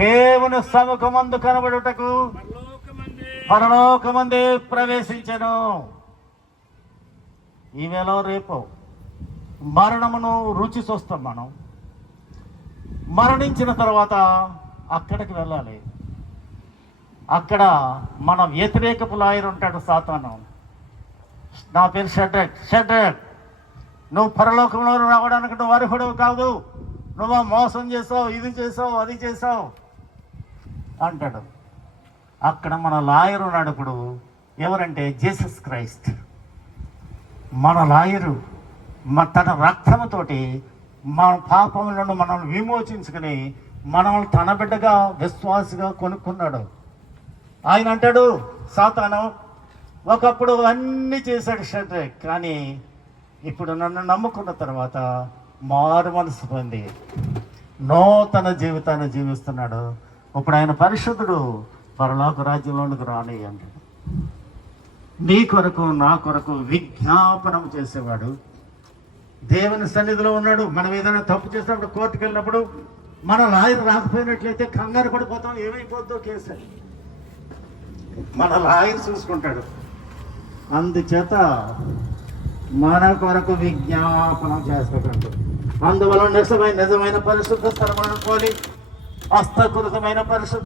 దేవుని సముఖమందు కనబడుటకు పరలోకమందే ప్రవేశించెను. ఈవేళ రేపు మరణమును రుచి చూస్తాం. మనం మరణించిన తర్వాత అక్కడికి వెళ్ళాలి. అక్కడ మన వ్యతిరేకపు లాయర్ ఉంటాడు సాతాను. నా పేరు షడ్రక్, నువ్వు పరలోకంలో రావడానికి నువ్వు అర్హుడు కాదు, నువ్వు మోసం చేసావు, ఇది చేసావు, అది చేసావు అంటాడు. అక్కడ మన లాయర్ ఉన్నాడు. ఇప్పుడు ఎవరంటే జీసస్ క్రైస్ట్. మన లాయరు తన రక్తముతోటి మన పాపముల నుండి మనల్ని విమోచించుకుని మనల్ని తన బిడ్డగా విశ్వాసిగా కొనుక్కున్నాడు. ఆయన అంటాడు సాతాను, ఒకప్పుడు అన్నీ చేశాడు షడ్రక్, కానీ ఇప్పుడు నన్ను నమ్ముకున్న తర్వాత మారు మనసు పొంది నూతన జీవితాన్ని జీవిస్తున్నాడు. ఇప్పుడు ఆయన పరిశుద్ధుడు, పరలోక రాజ్యంలోనికి రాని అంటాడు. నీ కొరకు నా కొరకు విజ్ఞాపనం చేసేవాడు దేవుని సన్నిధిలో ఉన్నాడు. మనం ఏదైనా తప్పు చేసినప్పుడు కోర్టుకు వెళ్ళినప్పుడు మన లాయర్ రాకపోయినట్లయితే కంగారు పడిపోతాం, ఏమైపోద్దో కేసు. మన లాయర్ చూసుకుంటాడు. అందుచేత మన కొరకు విజ్ఞాపనం చేస్తాడు. అందువల్ల నిజమైన పరిశుద్ధ స్థలములను పోలి హస్తకృతమైన పరిశుద్ధ